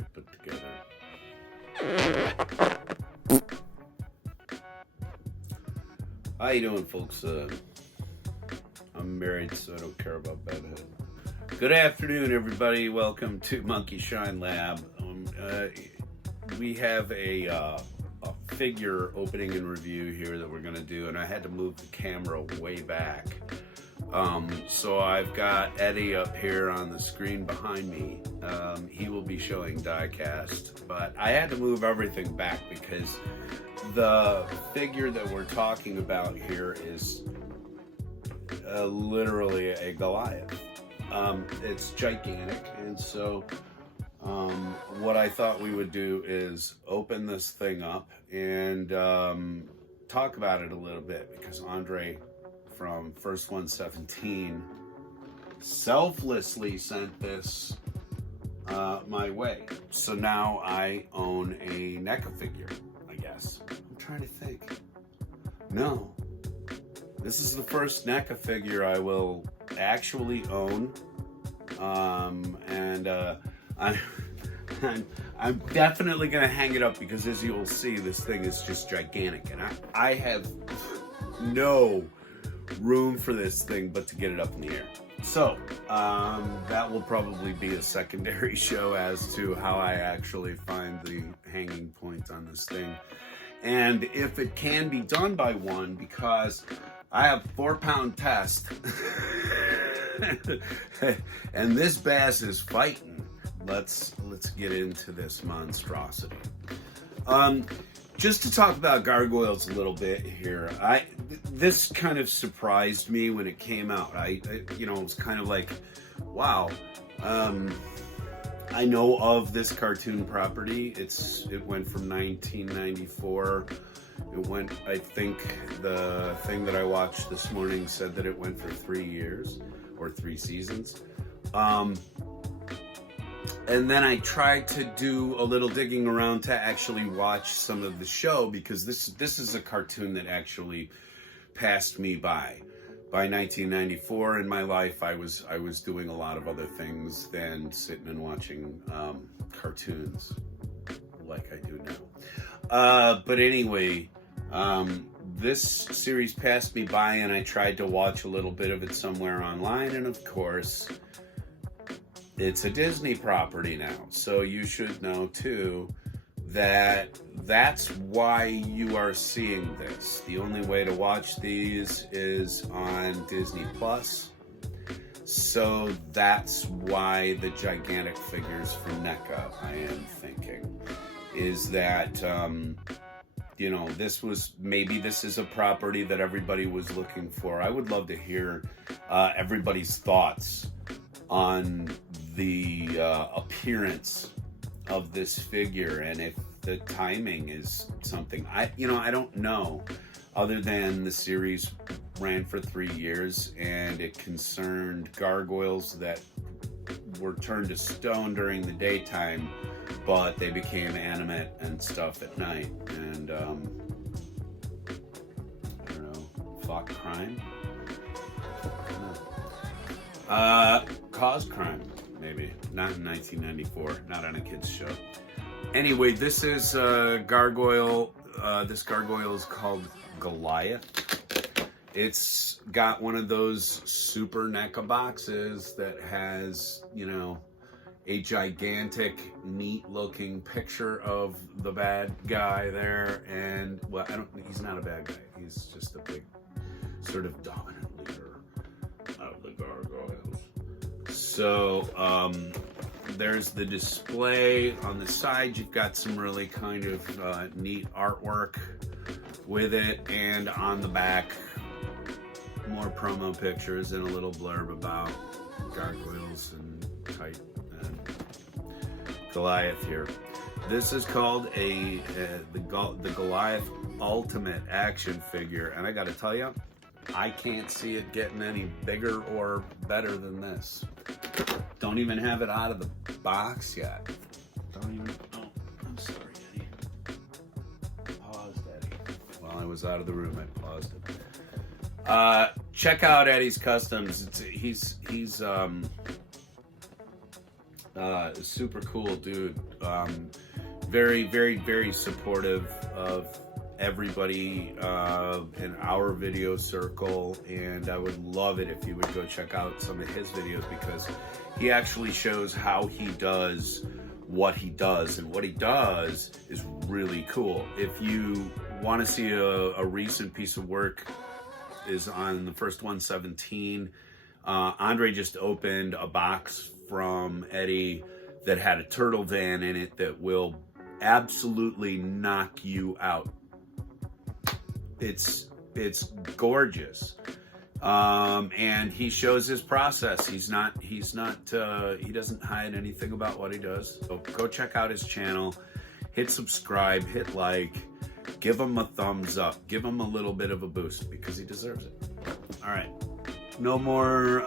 I put together. How you doing, folks? I'm married, so I don't care about bedhead. Good afternoon, everybody. Welcome to Monkey Shine Lab. We have a figure opening and review here that we're going to do, and I had to move the camera way back. So I've got Eddie up here on the screen behind me. He will be showing diecast, but I had to move everything back because the figure that we're talking about here is literally a Goliath. It's gigantic, and so what I thought we would do is open this thing up and talk about it a little bit, because Andre from First 117 selflessly sent this my way. So now I own a Neca figure, I guess. I'm trying to think. No. This is the first Neca figure I will actually own. I'm definitely going to hang it up because, as you will see, this thing is just gigantic. And I have no room for this thing but to get it up in the air. So that will probably be a secondary show as to how I actually find the hanging point on this thing, and if it can be done by one, because I have 4-pound test and this bass is fighting. Let's get into this monstrosity. Just to talk about Gargoyles a little bit here, this kind of surprised me when it came out. It was kind of like, wow. I know of this cartoon property. It went from 1994. I think the thing that I watched this morning said that it went for 3 years or 3 seasons. And then I tried to do a little digging around to actually watch some of the show, because this is a cartoon that actually passed me by. By 1994 in my life, I was doing a lot of other things than sitting and watching cartoons like I do now. But anyway, this series passed me by, and I tried to watch a little bit of it somewhere online, and of course, it's a Disney property now. So you should know too that that's why you are seeing this. The only way to watch these is on Disney Plus. So that's why the gigantic figures from Neca, I am thinking, is that this is a property that everybody was looking for. I would love to hear everybody's thoughts on the appearance of this figure, and if the timing is something I don't know, other than the series ran for 3 years and it concerned gargoyles that were turned to stone during the daytime, but they became animate and stuff at night. And I don't know, fought crime, caused crime. Maybe. Not in 1994. Not on a kid's show. Anyway, this is gargoyle. This gargoyle is called Goliath. It's got one of those super Neca boxes that has, a gigantic, neat-looking picture of the bad guy there. And, well, he's not a bad guy. He's just a big, sort of dominant leader of the gargoyles. So there's the display. On the side, you've got some really kind of neat artwork with it, and on the back, more promo pictures and a little blurb about gargoyles and Goliath here. This is called the Goliath Ultimate Action Figure, and I got to tell you, I can't see it getting any bigger or better than this. Don't even have it out of the box yet. Oh, I'm sorry, Eddie. Paused, Eddie. While I was out of the room, I paused it. Check out Eddie's Customs. He's Super cool dude. Very, very, very supportive of everybody in our video circle, and I would love it if you would go check out some of his videos, because he actually shows how he does what he does, and what he does is really cool. If you want to see a recent piece of work, is on the first 117. Andre just opened a box from Eddie that had a turtle van in it that will absolutely knock you out. It's gorgeous. And he shows his process. He doesn't hide anything about what he does. So go check out his channel, hit subscribe, hit like, give him a thumbs up, give him a little bit of a boost, because he deserves it. All right, no more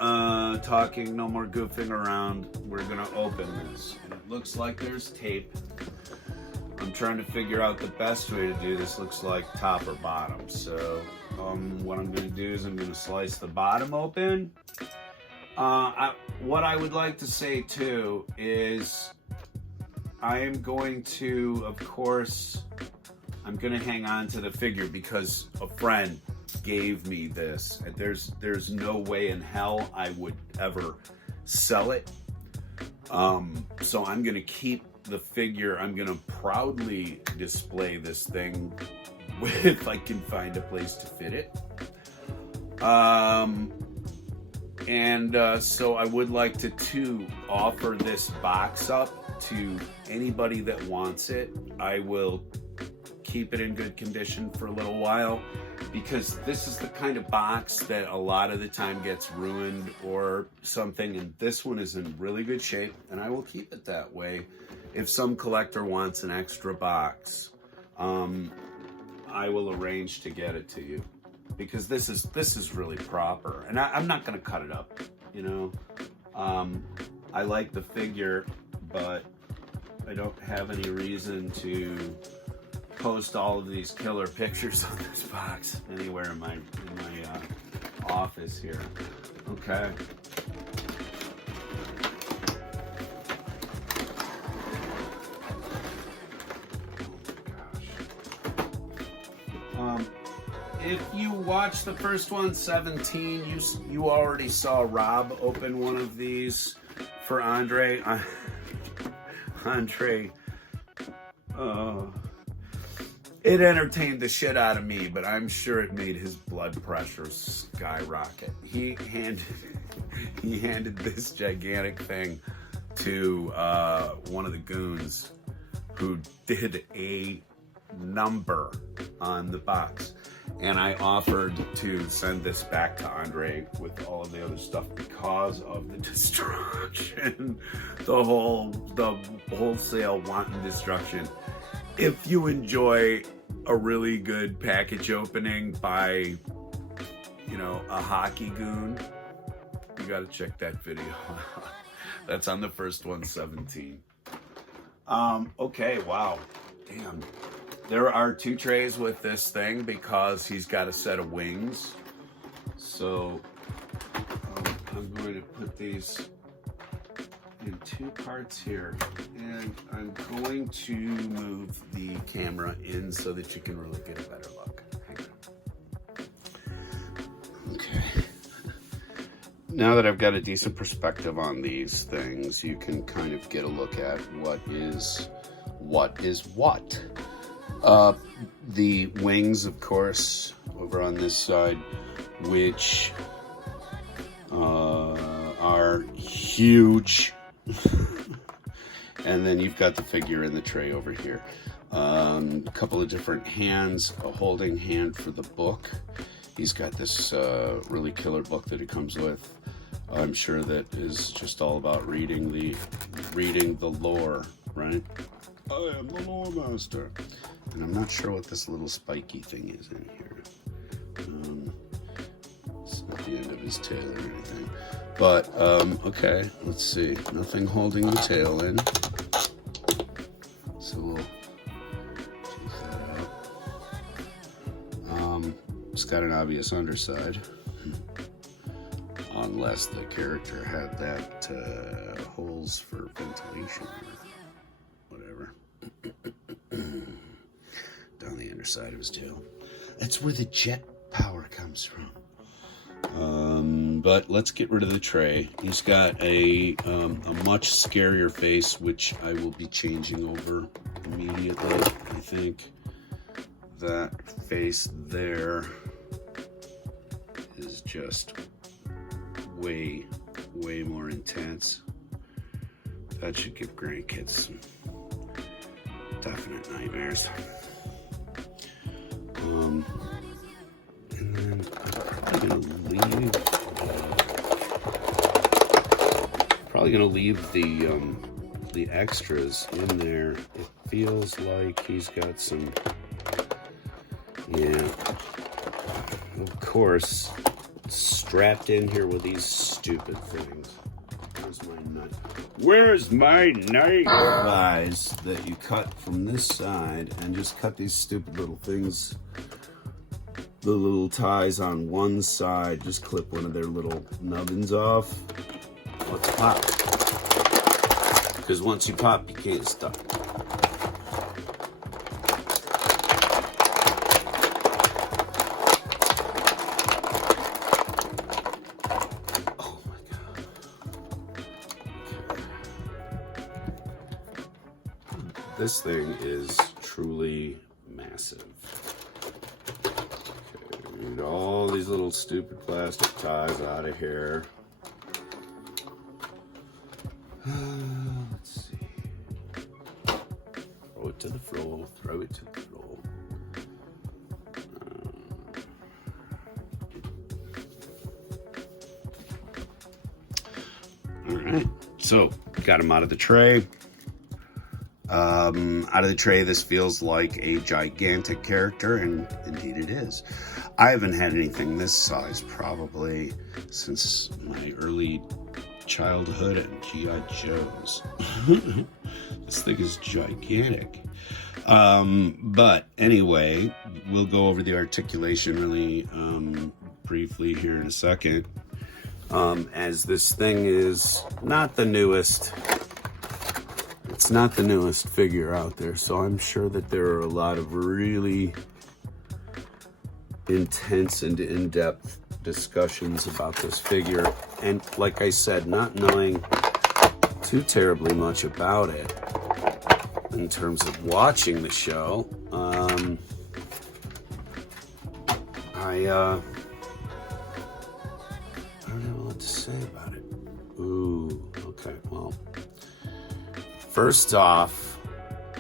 talking, no more goofing around. We're gonna open this. And it looks like there's tape. I'm trying to figure out the best way to do this. Looks like top or bottom. So what I'm going to do is I'm going to slice the bottom open. What I would like to say too is I am going to, of course, I'm going to hang on to the figure because a friend gave me this. There's no way in hell I would ever sell it. So I'm going to keep the figure. I'm going to proudly display this thing if I can find a place to fit it. So I would like to offer this box up to anybody that wants it. I will keep it in good condition for a little while, because this is the kind of box that a lot of the time gets ruined or something, and this one is in really good shape, and I will keep it that way. If some collector wants an extra box, I will arrange to get it to you, because this is really proper, and I'm not going to cut it up, you know. I like the figure, but I don't have any reason to post all of these killer pictures on this box anywhere in my office here. Okay. If you watch the first 117, you already saw Rob open one of these for Andre. It entertained the shit out of me, but I'm sure it made his blood pressure skyrocket. He handed this gigantic thing to one of the goons who did a number on the box. And I offered to send this back to Andre with all of the other stuff because of the destruction, the wholesale wanton destruction. If you enjoy a really good package opening by, you know, a hockey goon, you got to check that video. That's on the first 117. Okay, wow, damn. There are 2 trays with this thing because he's got a set of wings. So I'm going to put these in 2 parts here, and I'm going to move the camera in so that you can really get a better look. Hang on. Okay. Now that I've got a decent perspective on these things, you can kind of get a look at what is what. The wings, of course, over on this side, which are huge. And then you've got the figure in the tray over here. A couple of different hands, a holding hand for the book. He's got this really killer book that it comes with. I'm sure that is just all about reading the lore, right? I am the lore master. And I'm not sure what this little spiky thing is in here. It's not the end of his tail or anything. But, okay, let's see. Nothing holding the tail in. So we'll take that out. It's got an obvious underside. On unless the character had that holes for ventilation or whatever down the underside of his tail. That's where the jet power comes from. But let's get rid of the tray. He's got a much scarier face, which I will be changing over immediately. I think that face there is just way more intense. That should give grandkids some definite nightmares. And then I'm probably gonna leave the extras in there. It feels like he's got some, yeah, of course, strapped in here with these stupid things. Where's my knife? Where's my knife? Guys, that you cut from this side and just cut these stupid little things, the little ties on one side, just clip one of their little nubbins off. Let's pop. Because once you pop, you can't stop. Oh my God. This thing is truly massive. Okay, all these little stupid plastic ties out of here. Let's see. Throw it to the floor. Throw it to the floor. All right. So, got him out of the tray. Out of the tray, this feels like a gigantic character, and indeed it is. I haven't had anything this size probably since my early childhood and G.I. Joes. This thing is gigantic. But anyway, we'll go over the articulation really briefly here in a second. As this thing is not the newest. It's not the newest figure out there, so I'm sure that there are a lot of really intense and in-depth discussions about this figure, and like I said, not knowing too terribly much about it in terms of watching the show, I don't know what to say about it. Ooh, okay, well, first off,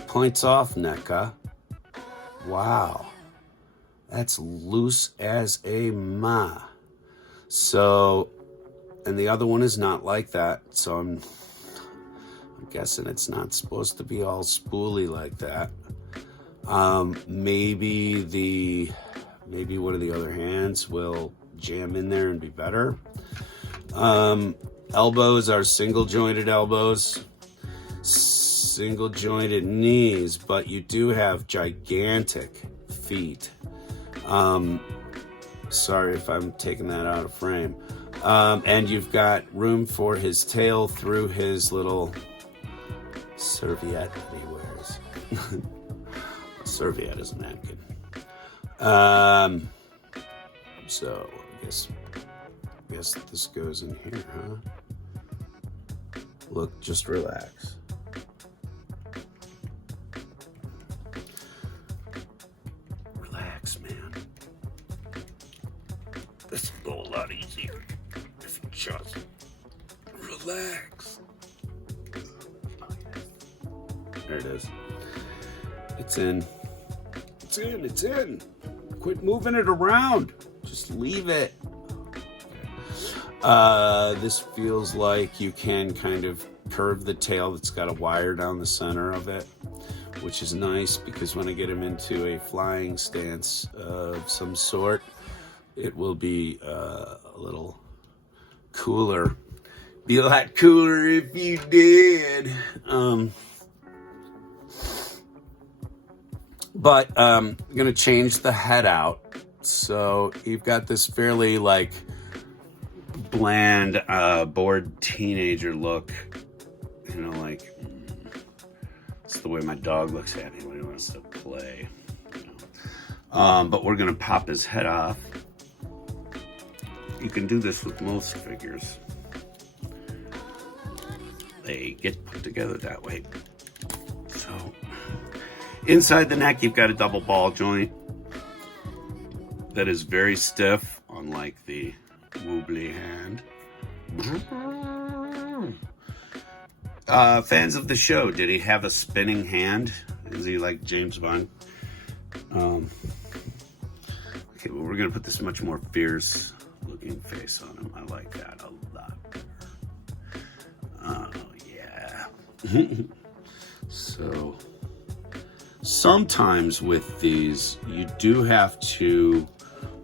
points off Neca. Wow, that's loose as a ma. So, and the other one is not like that, so I'm guessing it's not supposed to be all spooly like that. Maybe one of the other hands will jam in there and be better. Elbows are single jointed elbows, single jointed knees, but you do have gigantic feet. Sorry if I'm taking that out of frame. And you've got room for his tail through his little serviette that he wears. Serviette is a napkin. So I guess this goes in here, huh? Look, just relax. Relax, man. This will go a lot easier if you just relax. There it is. It's in. It's in. It's in. Quit moving it around. Just leave it. This feels like you can kind of curve the tail that's got a wire down the center of it, which is nice because when I get him into a flying stance of some sort, it will be a little cooler. Be a lot cooler if you did. But I'm going to change the head out. So you've got this fairly like bland, bored teenager look. You know, like, it's the way my dog looks at me when he wants to play. You know. But we're gonna pop his head off. You can do this with most figures. They get put together that way. So, inside the neck, you've got a double ball joint that is very stiff, unlike the wobbly hand. Fans of the show, did he have a spinning hand? Is he like James Bond? Okay, well, we're gonna put this much more fierce looking face on him. I like that a lot better. Oh, yeah. So, sometimes with these, you do have to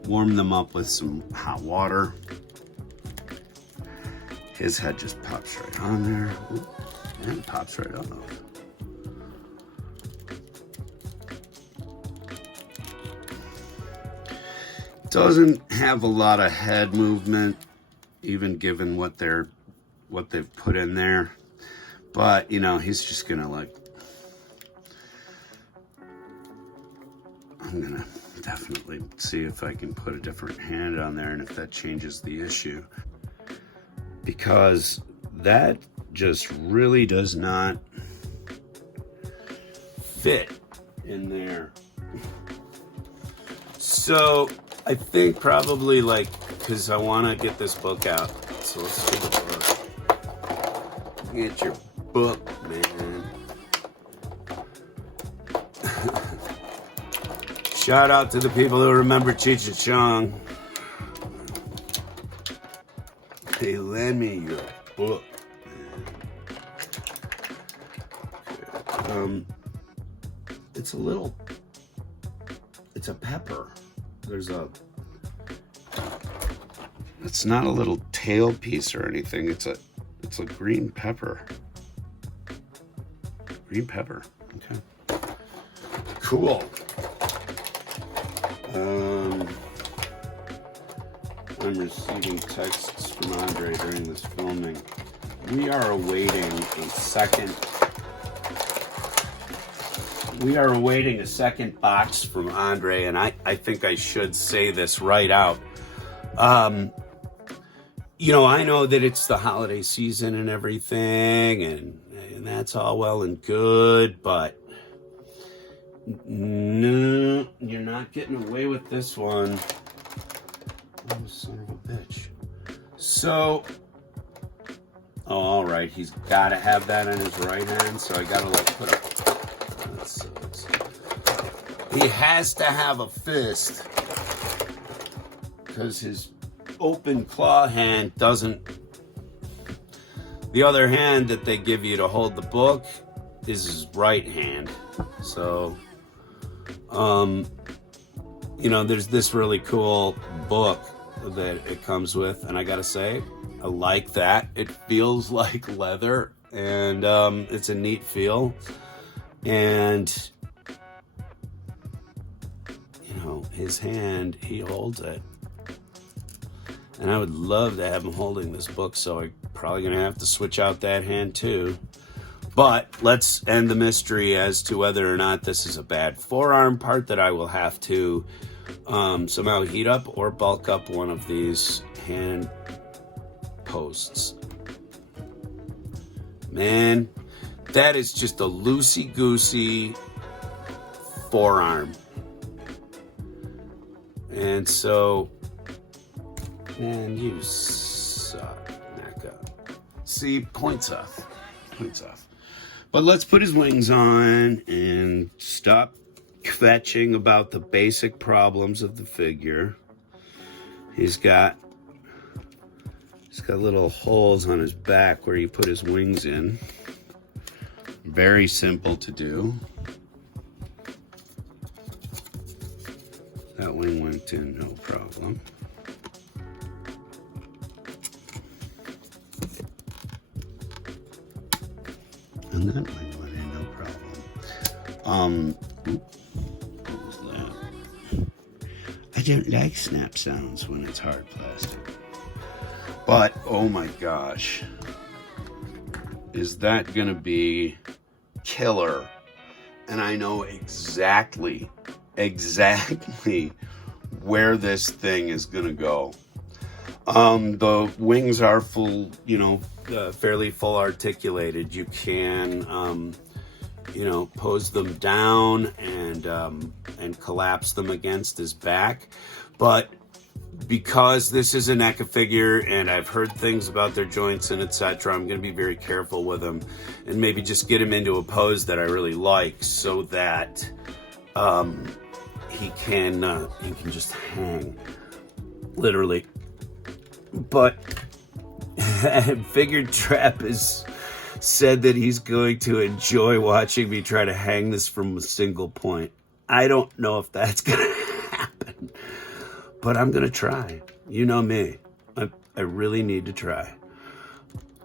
warm them up with some hot water. His head just pops right on there. Ooh, and pops right off. Doesn't have a lot of head movement, even given what they've put in there. But, you know, he's just gonna like, I'm gonna definitely see if I can put a different hand on there and if that changes the issue. Because that just really does not fit in there. So I think probably like, because I want to get this book out. So let's do the book. Get your book, man. Shout out to the people who remember Cheech and Chong. Hey, lend me your book, man. It's a pepper. It's not a little tail piece or anything. It's a green pepper. Green pepper. Okay. Cool. I'm receiving texts from Andre during this filming. We are awaiting a second box from Andre, and I think I should say this right out. You know, I know that it's the holiday season and everything, and that's all well and good, but no, you're not getting away with this one. Oh, son of a bitch. So, all right, he's got to have that in his right hand, so I got to like put a... That sucks. He has to have a fist because his open claw hand doesn't... The other hand that they give you to hold the book is his right hand. So, you know, there's this really cool book that it comes with, and I gotta say, I like that. It feels like leather, and it's a neat feel. And, you know, his hand, he holds it. And I would love to have him holding this book, so I'm probably gonna have to switch out that hand too. But let's end the mystery as to whether or not this is a bad forearm part that I will have to somehow heat up or bulk up one of these hand posts. Man, that is just a loosey-goosey forearm. And so, man, you suck, Neca. See, points off. But let's put his wings on and stop kvetching about the basic problems of the figure. He's got little holes on his back where you put his wings in. Very simple to do. That wing went in, no problem. And that wing went in, no problem. What was that? I don't like snap sounds when it's hard plastic. But, oh my gosh, is that gonna be killer? And I know exactly where this thing is gonna go. The wings are full, fairly full articulated. You can, pose them down and collapse them against his back. But because this is a Neca figure and I've heard things about their joints and etc., I'm going to be very careful with him and maybe just get him into a pose that I really like so that he can just hang, literally. But Figured Trap has said that he's going to enjoy watching me try to hang this from a single point. I don't know if that's going to happen, but I'm going to try. You know me. I really need to try.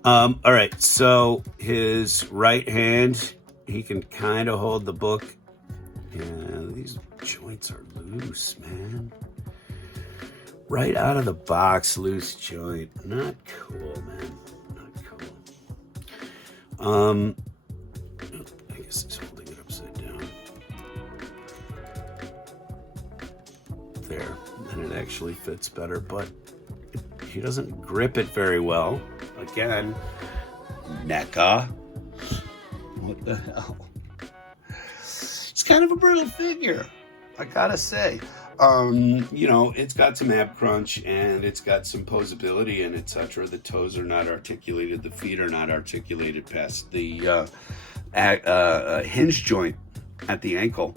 All right, so his right hand, he can kind of hold the book. Yeah, these joints are loose, man. Right out of the box, loose joint. Not cool, man. Not cool. I guess he's holding it upside down. There. And it actually fits better, but he doesn't grip it very well. Again, Neca. What the hell? It's kind of a brittle figure, I gotta say. It's got some ab crunch and it's got some posability and etc. The toes are not articulated, the feet are not articulated past the hinge joint at the ankle.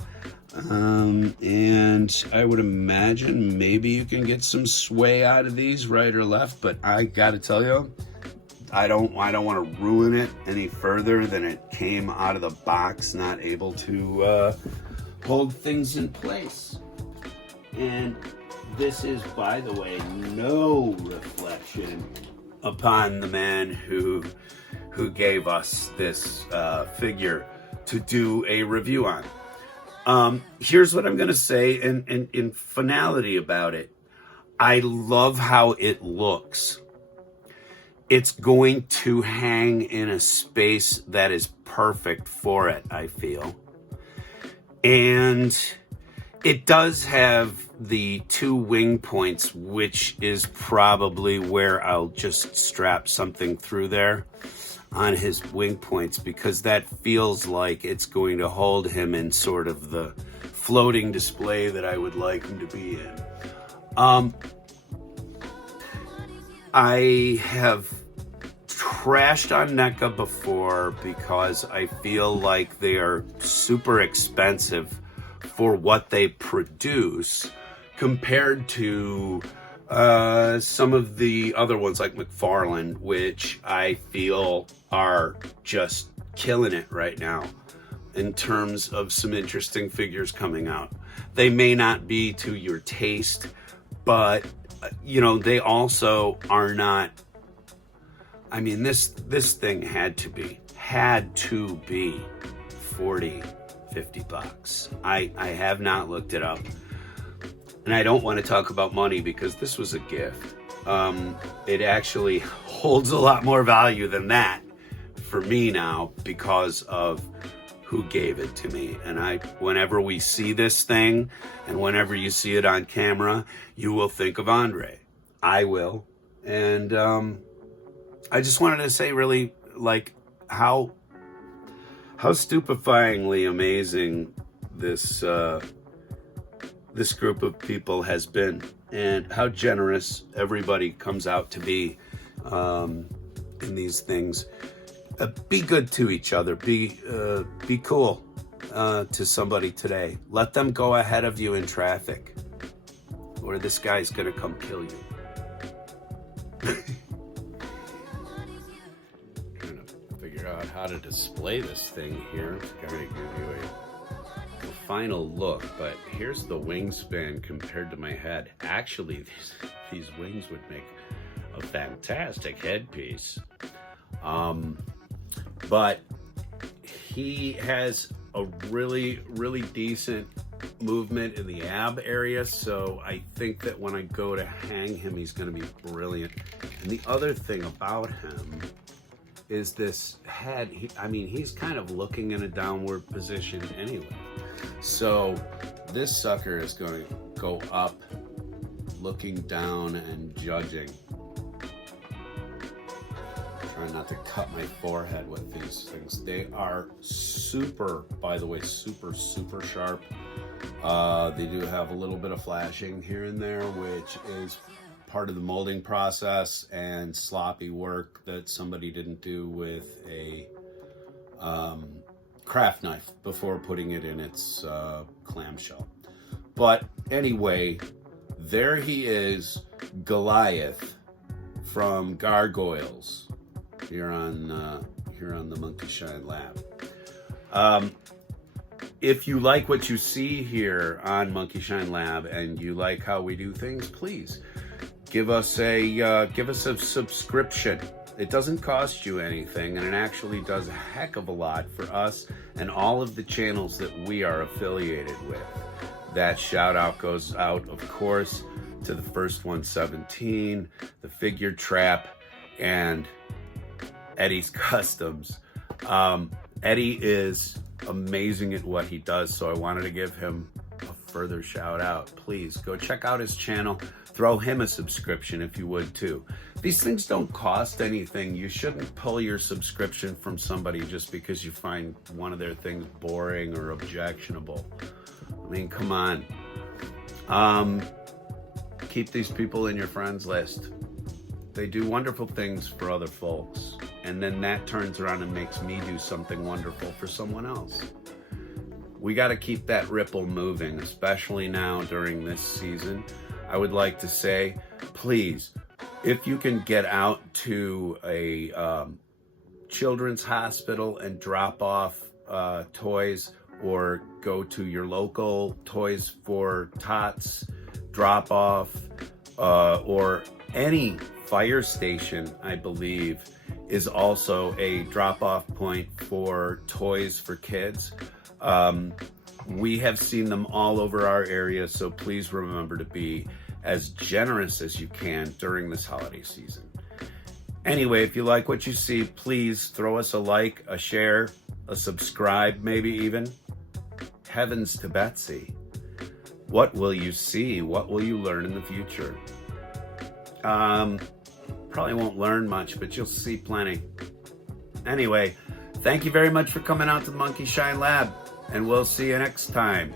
And I would imagine maybe you can get some sway out of these, right or left, but I gotta tell you, I don't want to ruin it any further than it came out of the box, not able to hold things in place. And this is, by the way, no reflection upon the man who gave us this figure to do a review on. Here's what I'm going to say in finality about it. I love how it looks. It's going to hang in a space that is perfect for it, I feel. And it does have the two wing points, which is probably where I'll just strap something through there on his wing points, because that feels like it's going to hold him in sort of the floating display that I would like him to be in. I have trashed on Neca before because I feel like they are super expensive for what they produce compared to some of the other ones like McFarlane, which I feel are just killing it right now in terms of some interesting figures coming out. They may not be to your taste, but they also are not. I mean, this thing had to be $40, $50. I have not looked it up, and I don't want to talk about money because this was a gift. It actually holds a lot more value than that for me now because of who gave it to me. And whenever we see this thing and whenever you see it on camera, you will think of Andre. I will. And I just wanted to say really like how stupefyingly amazing this group of people has been, and how generous everybody comes out to be in these things. Be good to each other. Be cool to somebody today. Let them go ahead of you in traffic, or this guy's gonna come kill you. Trying to figure out how to display this thing here. I'm gonna give you a final look, but here's the wingspan compared to my head. Actually, these wings would make a fantastic headpiece. But he has a really, really decent movement in the ab area, so I think that when I go to hang him, he's going to be brilliant. And the other thing about him is this head. He's kind of looking in a downward position anyway. So this sucker is going to go up, looking down and judging. Trying not to cut my forehead with these things. They are super, by the way, super sharp. They do have a little bit of flashing here and there, which is part of the molding process and sloppy work that somebody didn't do with a craft knife before putting it in its clamshell. But anyway, there he is, Goliath from Gargoyles here on the Monkey Shine Lab. If you like what you see here on Monkey Shine Lab and you like how we do things, please give us a subscription. It doesn't cost you anything, and it actually does a heck of a lot for us and all of the channels that we are affiliated with. That shout out goes out, of course, to the First 117, the Figure Trap, and Eddie's Customs. Eddie is amazing at what he does, so I wanted to give him a further shout out. Please go check out his channel. Throw him a subscription if you would too. These things don't cost anything. You shouldn't pull your subscription from somebody just because you find one of their things boring or objectionable. I mean, come on. Keep these people in your friends list. They do wonderful things for other folks, and then that turns around and makes me do something wonderful for someone else. We got to keep that ripple moving, especially now during this season. I would like to say, please, if you can get out to a children's hospital and drop off toys, or go to your local Toys for Tots drop off, or any fire station, I believe, is also a drop-off point for toys for kids. We have seen them all over our area, so please remember to be as generous as you can during this holiday season. Anyway, if you like what you see, please throw us a like, a share, a subscribe, maybe even. Heavens to Betsy. What will you see? What will you learn in the future? Probably won't learn much, but you'll see plenty. Anyway, thank you very much for coming out to the Monkey Shine Lab, and we'll see you next time.